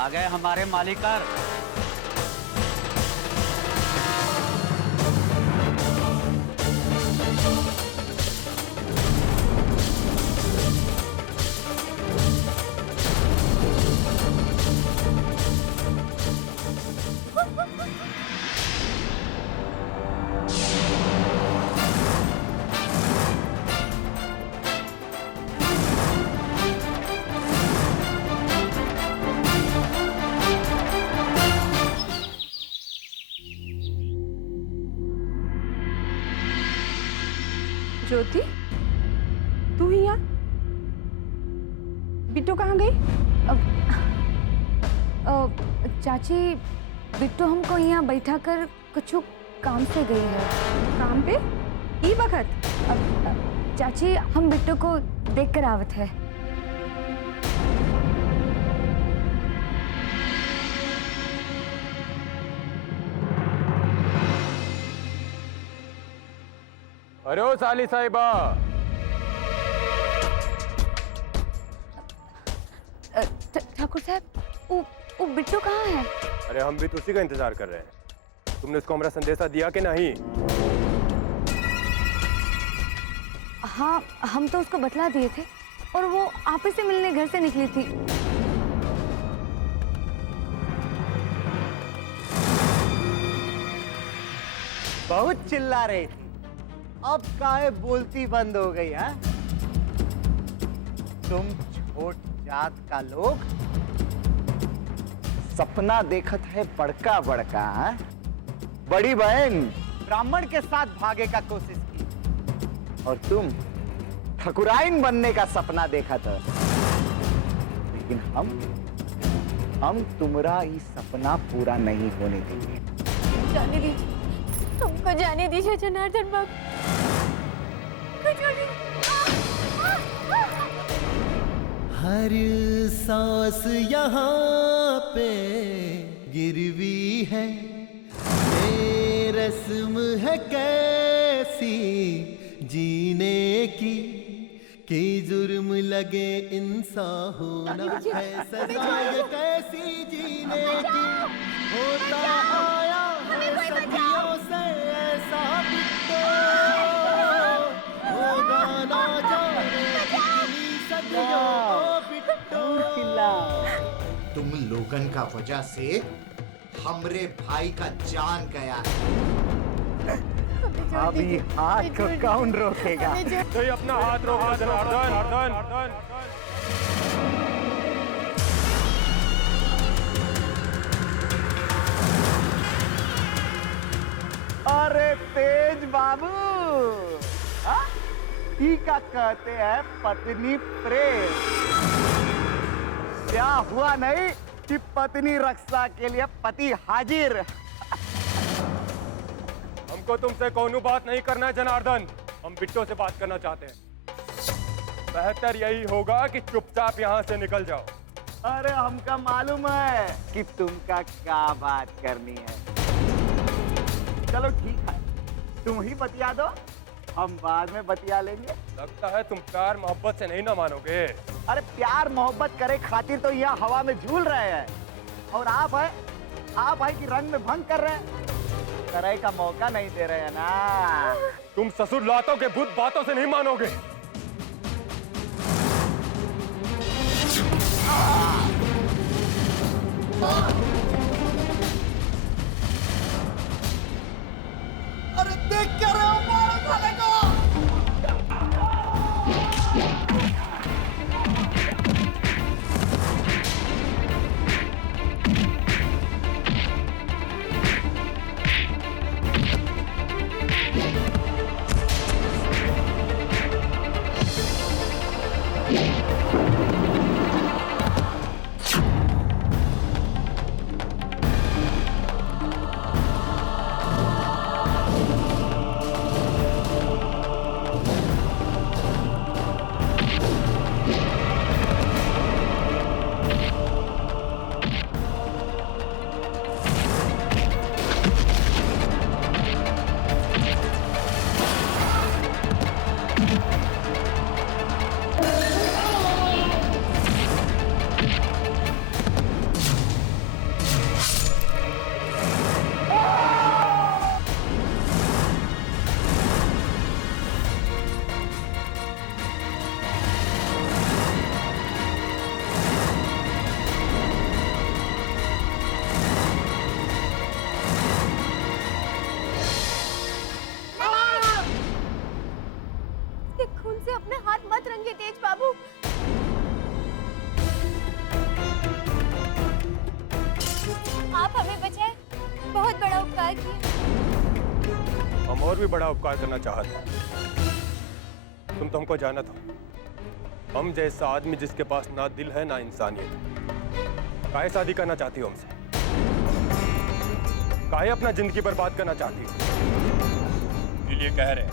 आ गए हमारे मालिकार। ज्योति, तू ही यहाँ? बिट्टू कहाँ गई? चाची, बिट्टू हमको यहाँ बैठा कर कुछ काम से गई है। काम पे? ई वक्त? चाची, हम बिट्टू को देख कर आवत है। अरे ओ साली साहिबा, ठाकुर साहब, वो बिट्टू कहाँ है? अरे हम भी तो उसी का इंतजार कर रहे हैं। तुमने उसको हमारा संदेशा दिया कि नहीं? हाँ, हम तो उसको बतला दिए थे और वो आप ही से मिलने घर से निकली थी। बहुत चिल्ला रही थी, अब काहे बोलती बंद हो गई है? तुम छोट जात का लोग सपना देखत है बड़का बड़का, है? बड़ी बहन ब्राह्मण के साथ भागे का कोशिश की और तुम ठकुराइन बनने का सपना देखा था। लेकिन हम तुम्हारा ये सपना पूरा नहीं होने देंगे। जाने दीजिए, हमको जाने दीजिए जनार्दन बाबू। हर सांस यहाँ पे गिरवी है, ये रस्म है कैसी जीने की, कि जुर्म लगे इंसान होना है सजा ये कैसी जीने की। होता आया है सदियों से ऐसा बिट्टो, होगा ना जाने कितनी सदियों बिट्टो। तुम लोगन का वजह से हमरे भाई का जान गया है। अभी हाथ को कौन रोकेगा? तो ये अपना हाथ रोको जनार्दन। अरे तेज बाबू, हाँ? ई का कहते हैं पत्नी प्रेम। क्या हुआ नहीं कि पत्नी रक्षा के लिए पति हाजिर। हमको तुमसे कौनो बात नहीं करना है जनार्दन, हम बिट्टो से बात करना चाहते हैं। बेहतर यही होगा कि चुपचाप यहाँ से निकल जाओ। अरे हमका मालूम है कि तुमका क्या बात करनी है। चलो ठीक है, तुम ही बतिया दो, हम बाद में बतिया लेंगे। लगता है तुम प्यार मोहब्बत से नहीं ना मानोगे। अरे प्यार मोहब्बत करे खातिर तो यहाँ हवा में झूल रहे हैं, और आप है कि रंग में भंग कर रहे हैं, तरह का मौका नहीं दे रहे हैं ना। तुम ससुर लातों के भूत बातों से नहीं मानोगे। अरे देख क्या रहे हो, मारो साले को। खून से अपने हाथ मत रंगे तेज बाबू। आप हमें बचाए, बहुत बड़ा उपकार किया। हम और भी बड़ा उपकार करना चाहते हैं। तुम तो हमको जाना था। हम जैसा आदमी जिसके पास ना दिल है ना इंसानियत, काहे शादी करना चाहती हो हमसे? काहे अपना जिंदगी बर्बाद करना चाहती हो? इसलिए कह रहे हैं,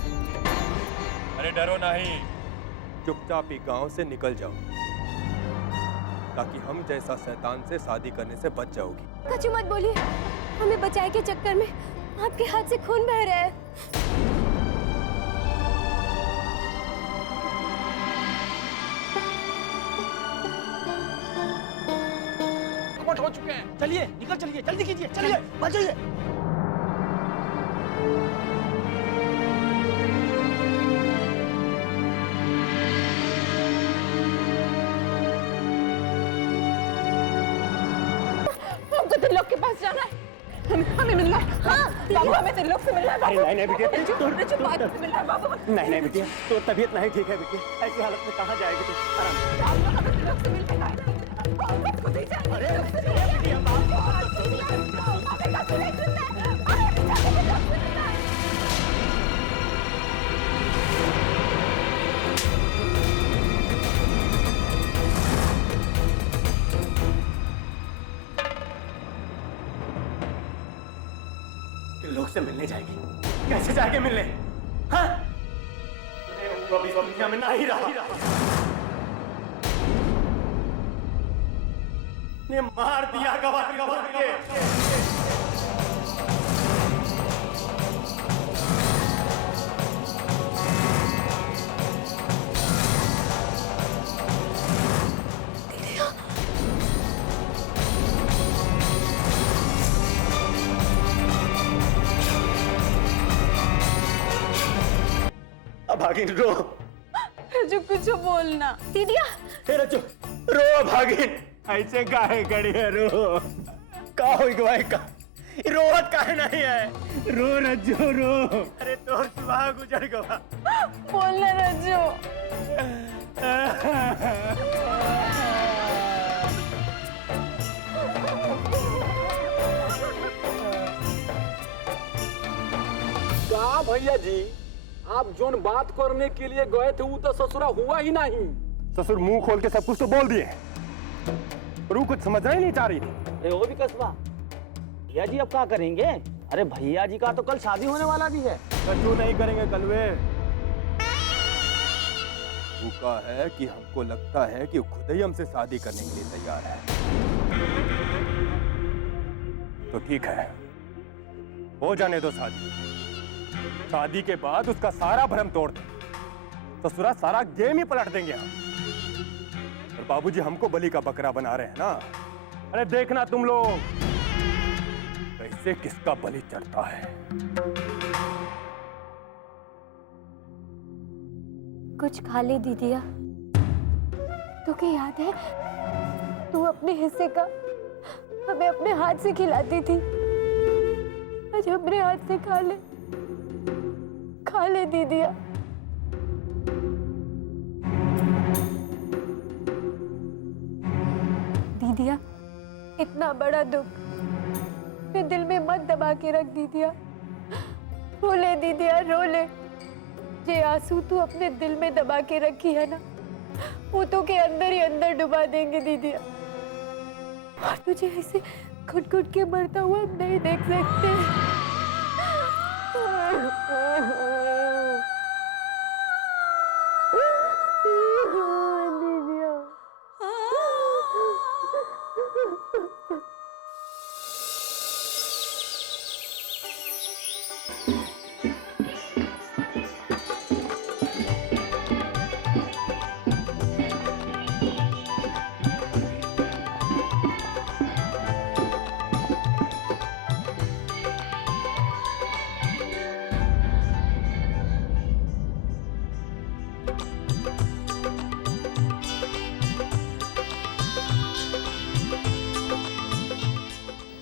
अरे डरो नहीं, चुपचाप ही गांव से निकल जाओ, ताकि हम जैसा शैतान से शादी करने से बच जाओगी। कचू मत बोलिए, हमें बचाए के चक्कर में आपके हाथ से खून बह रहा है। हो चुके हैं, चलिए निकल चलिए, जल्दी कीजिए, चलिए बचिए। हमको तुम लोग के पास जाना है, हमें मिलना है। हाँ बाबू, हमें तुम लोग से मिलना है। अरे नहीं बिटिया, बाबू से मिलना है बाबू। नहीं बिटिया, तो तबीयत नहीं ठीक है बिटिया, ऐसी हालत में कहाँ जाएगी तू? आराम। हमें तुम लोग से मिलना है। अरे लोग से मिलने जाएगी, कैसे जाके मिलने? हाँ? अभी दुनिया में नहीं रहा, ने मार दिया गवा के। भागिन रो, रजू कुछ बोलना। दीदिया रजू रो, भागिन ऐसे काहे खड़ी है? रो का हो गवाए का, रोवत काहे नहीं है? रो रजू रो, अरे तो सुबह गुजर गवा। बोलना रजू। का भैया जी, आप जोन बात करने के लिए गए थे वो तो ससुरा हुआ ही नहीं। ससुर मुंह खोल के सब कुछ तो बोल दिए, पर वो कुछ समझना ही नहीं चाह रही थी। वो भी कसबा भैया जी, अब क्या करेंगे? अरे भैया जी का तो कल शादी होने वाला भी है। क्यों नहीं करेंगे कलवे? वो कहा है कि हमको लगता है कि वो खुद ही हमसे शादी करने के लिए तैयार है। तो ठीक है, हो जाने दो शादी। शादी के बाद उसका सारा भ्रम तोड़ दे, ससुरा सारा गेम ही पलट देंगे हम। और बाबूजी हमको बलि का बकरा बना रहे हैं ना। अरे देखना तुम लोग कैसे किसका बलि चढ़ता है। कुछ खा ले दीदिया। तो क्या याद है, तू अपने हिस्से का हमें अपने हाथ से खिलाती थी। आज अपने हाथ से खा ले दीदिया। दीदिया, इतना बड़ा दुख अपने दिल में मत दबा के रख दीदिया। रो ले दीदिया, रो ले। ये आंसू तू अपने दिल में दबा के रखी है ना, वो तो के अंदर ही अंदर डुबा देंगे दीदिया। और तुझे ऐसे घुट घुट के मरता हुआ हम नहीं देख सकते। दीदिया।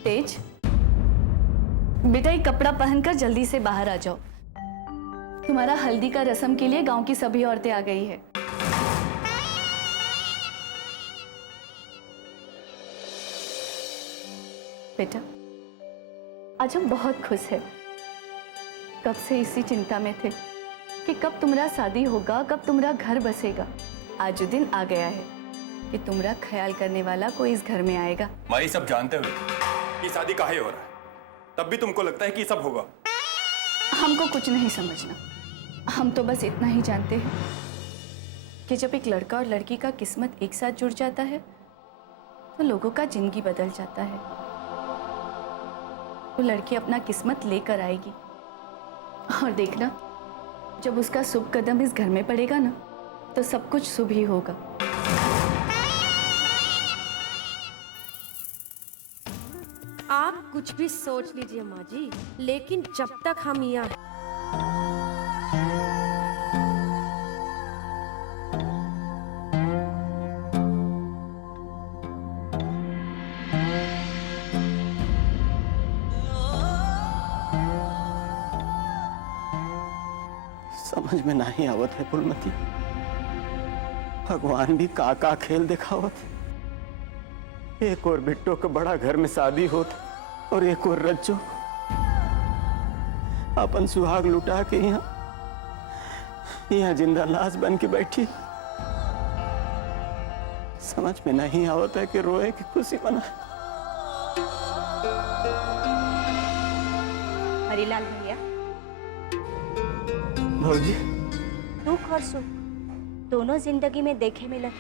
तेज, बेटा ये कपड़ा पहनकर जल्दी से बाहर आ जाओ। तुम्हारा हल्दी का रस्म के लिए गांव की सभी औरतें आ गई है। बेटा, आज हम बहुत खुश हैं। कब से इसी चिंता में थे कि कब तुम्हारा शादी होगा, कब तुम्हारा घर बसेगा। आज जो दिन आ गया है कि तुम्हारा ख्याल करने वाला कोई इस घर में आएगा। माँ, सब जानते हुए कि शादी काहे हो रहा है, तब भी तुमको लगता है कि सब होगा? हमको कुछ नहीं समझना, हम तो बस इतना ही जानते हैं कि जब एक लड़का और लड़की का किस्मत एक साथ जुड़ जाता है तो लोगों का जिंदगी बदल जाता है। वो लड़की अपना किस्मत लेकर आएगी और देखना, जब उसका शुभ कदम इस घर में पड़ेगा ना, तो सब कुछ शुभ ही होगा। आप कुछ भी सोच लीजिए माँ जी, लेकिन जब तक हम यहाँ समझ में नहीं आवत है फूलमती। भगवान भी का खेल दिखावत। एक और बिट्टो के बड़ा घर में शादी होत और एक और रज्जो अपन सुहाग लुटा के यहाँ जिंदा लाश बन के बैठी। समझ में नहीं आवत है कि रोए की खुशी मनाए। हरीलाल भैया, भौजी, दुख और सुख दोनों जिंदगी में देखे मिलत।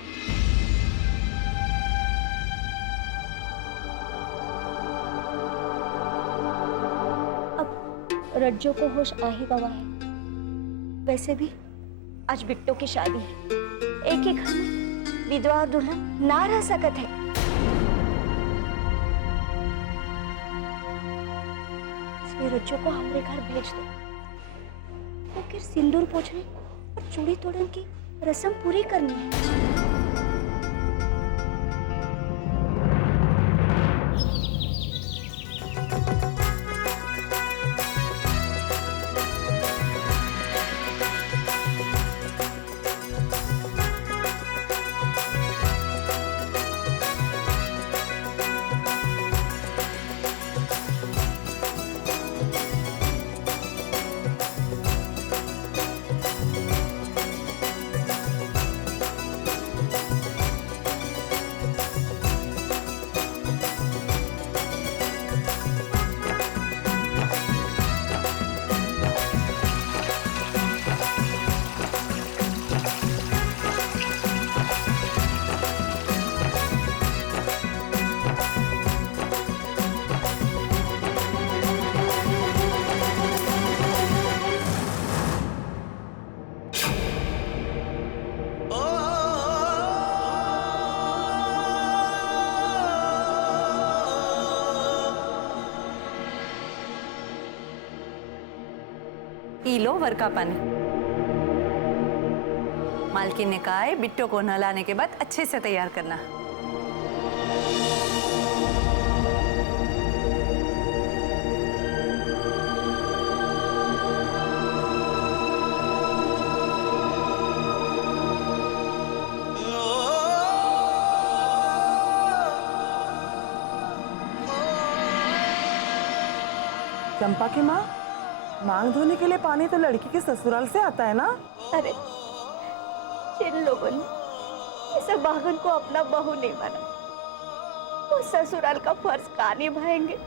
अब रज्जो को होश आ ही गवा है। वैसे भी आज बिट्टो की शादी है। एक ही घर में विधवा और दुल्हन ना रह सकत है। इसलिए रज्जो को हमारे घर भेज दो। फिर सिंदूर पोंछने और चूड़ी तोड़ने की रस्म पूरी करनी है। पी लो वर का पानी। मालकिन ने कहा है बिट्टो को नहलाने के बाद अच्छे से तैयार करना। चंपा की माँ, मांग धोने के लिए पानी तो लड़की के ससुराल से आता है ना? अरे जिन लोगों ने इस बागन को अपना बहू नहीं माना, वो ससुराल का फर्ज का निभाएंगे?